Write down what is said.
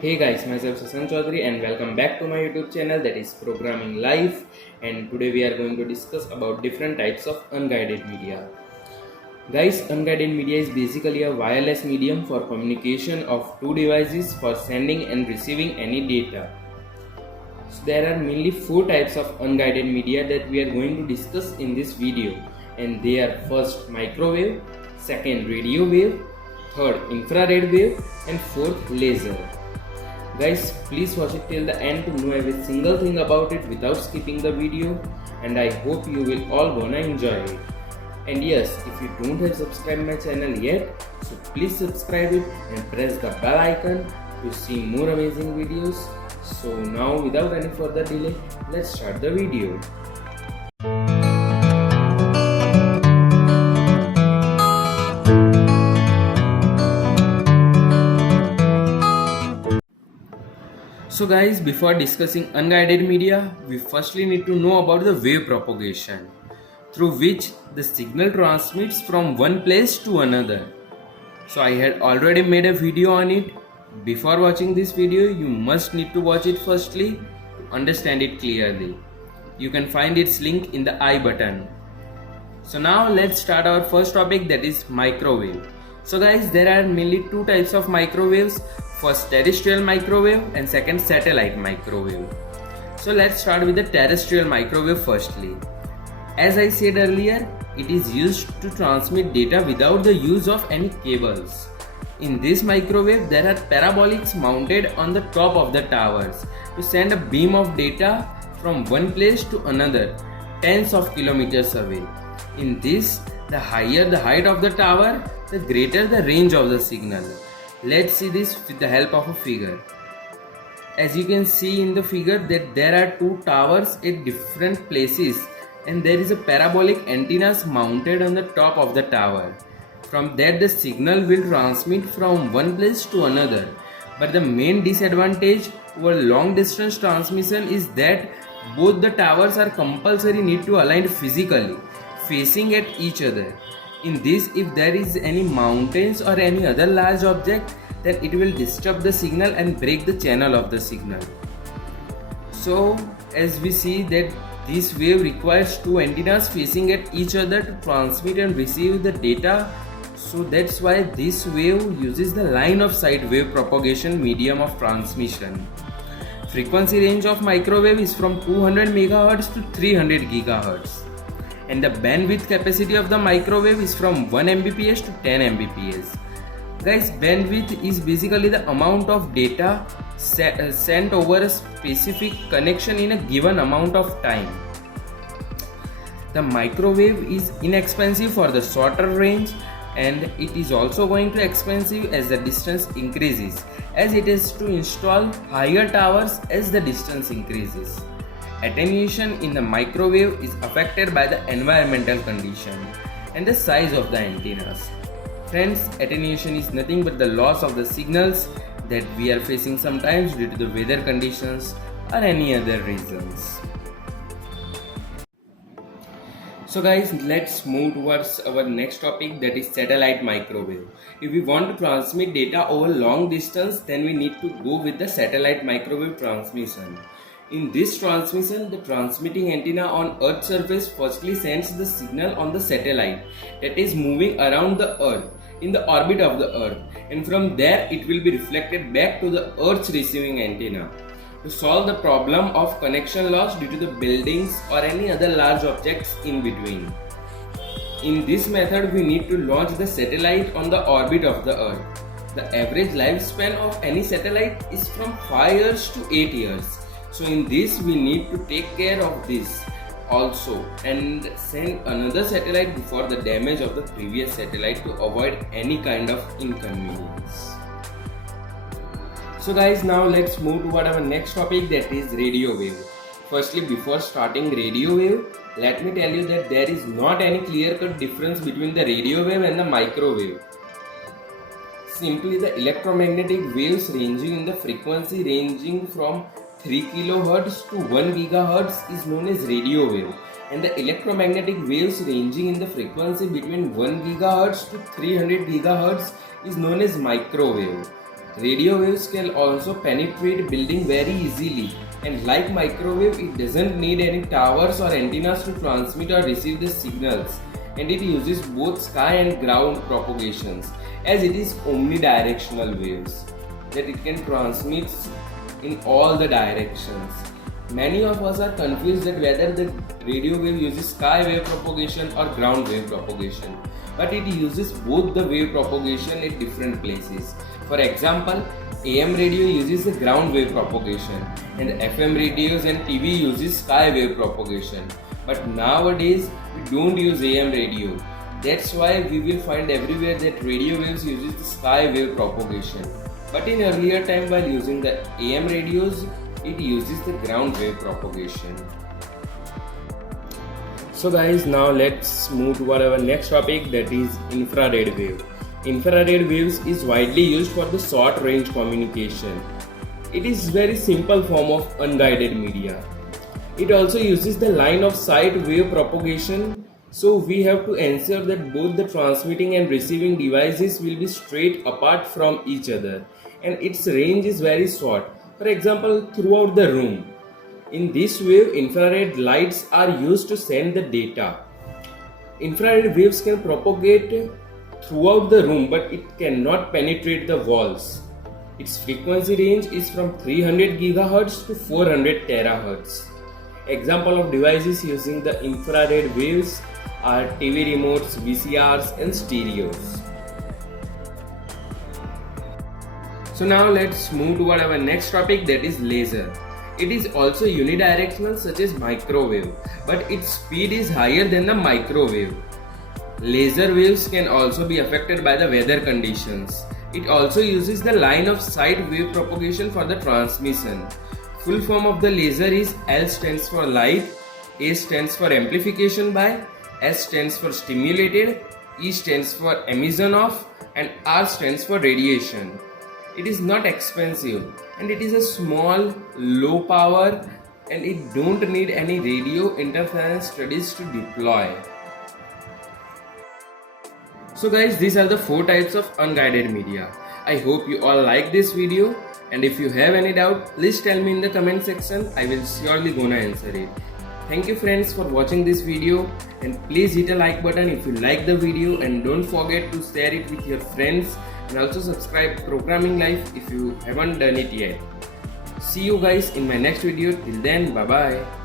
Hey guys, myself Sasan Chaudhary and welcome back to my YouTube channel, that is Programming Life. And today we are going to discuss about different types of unguided media. Guys, unguided media is basically a wireless medium for communication of two devices for sending and receiving any data. So there are mainly four types of unguided media that we are going to discuss in this video, and they are: first microwave, second radio wave, third infrared wave, and fourth laser. Guys, please watch it till the end to know every single thing about it without skipping the video, and I hope you will all gonna enjoy it. And yes, if you don't have subscribed my channel yet, so please subscribe it and press the bell icon to see more amazing videos. So now without any further delay, let's start the video. So guys, before discussing unguided media, we firstly need to know about the wave propagation, through which the signal transmits from one place to another. So I had already made a video on it. Before watching this video, you must need to watch it firstly to understand it clearly. You can find its link in the I button. So now let's start our first topic, that is microwave. So guys, there are mainly two types of microwaves. First terrestrial microwave and second satellite microwave. So let's start with the terrestrial microwave firstly. As I said earlier, it is used to transmit data without the use of any cables. In this microwave, there are parabolics mounted on the top of the towers to send a beam of data from one place to another, tens of kilometers away. In this, the higher the height of the tower, the greater the range of the signal. Let's see this with the help of a figure. As you can see in the figure that there are two towers at different places, and there is a parabolic antennas mounted on the top of the tower. From that the signal will transmit from one place to another. But the main disadvantage over long distance transmission is that both the towers are compulsory need to align physically, facing at each other. In this, if there is any mountains or any other large object, then it will disturb the signal and break the channel of the signal. So as we see that this wave requires two antennas facing at each other to transmit and receive the data. So that's why this wave uses the line of sight wave propagation medium of transmission. Frequency range of microwave is from 200 MHz to 300 GHz. And the bandwidth capacity of the microwave is from 1 Mbps to 10 Mbps. Guys, bandwidth is basically the amount of data sent over a specific connection in a given amount of time. The microwave is inexpensive for the shorter range, and it is also going to expensive as the distance increases, as it is to install higher towers as the distance increases. Attenuation in the microwave is affected by the environmental condition and the size of the antennas. Friends, attenuation is nothing but the loss of the signals that we are facing sometimes due to the weather conditions or any other reasons. So guys, let's move towards our next topic, that is satellite microwave. If we want to transmit data over long distance, then we need to go with the satellite microwave transmission. In this transmission, the transmitting antenna on Earth's surface firstly sends the signal on the satellite that is moving around the Earth in the orbit of the Earth, and from there it will be reflected back to the Earth's receiving antenna. To solve the problem of connection loss due to the buildings or any other large objects in between. In this method, we need to launch the satellite on the orbit of the Earth. The average lifespan of any satellite is from 5 years to 8 years. So in this, we need to take care of this also and send another satellite before the damage of the previous satellite to avoid any kind of inconvenience. So guys, now let's move toward our next topic, that is radio wave. Firstly, before starting radio wave, let me tell you that there is not any clear-cut difference between the radio wave and the microwave. Simply the electromagnetic waves ranging in the frequency ranging from 3 kHz to 1 GHz is known as radio wave, and the electromagnetic waves ranging in the frequency between 1 GHz to 300 GHz is known as microwave. Radio waves can also penetrate building very easily, and like microwave, it doesn't need any towers or antennas to transmit or receive the signals, and it uses both sky and ground propagations, as it is omnidirectional waves that it can transmit in all the directions. Many of us are confused that whether the radio wave uses sky wave propagation or ground wave propagation, but it uses both the wave propagation at different places. For example, AM radio uses the ground wave propagation, and FM radios and TV uses sky wave propagation. But nowadays we don't use AM radio. That's why we will find everywhere that radio waves uses the sky wave propagation. But in earlier time, while using the AM radios, it uses the ground wave propagation. So guys, now let's move to our next topic, that is infrared wave. Infrared waves is widely used for the short range communication. It is very simple form of unguided media. It also uses the line of sight wave propagation, so we have to ensure that both the transmitting and receiving devices will be straight apart from each other, and its range is very short. For example, throughout the room. In this wave, infrared lights are used to send the data. Infrared waves can propagate throughout the room, but it cannot penetrate the walls. Its frequency range is from 300 GHz to 400 THz. Example of devices using the infrared waves are TV remotes, VCRs and stereos. So now let's move toward our next topic, that is laser. It is also unidirectional such as microwave, but its speed is higher than the microwave. Laser waves can also be affected by the weather conditions. It also uses the line of sight wave propagation for the transmission. Full form of the laser is L stands for light, A stands for amplification by, S stands for stimulated, E stands for emission of, and R stands for radiation. It is not expensive, and it is a small, low power, and it don't need any radio interference studies to deploy. So guys, these are the 4 types of unguided media. I hope you all like this video, and if you have any doubt, please tell me in the comment section. I will surely gonna answer it. Thank you friends for watching this video, and please hit a like button if you like the video, and don't forget to share it with your friends, and also subscribe Programming Life if you haven't done it yet. See you guys in my next video. Till then, bye bye.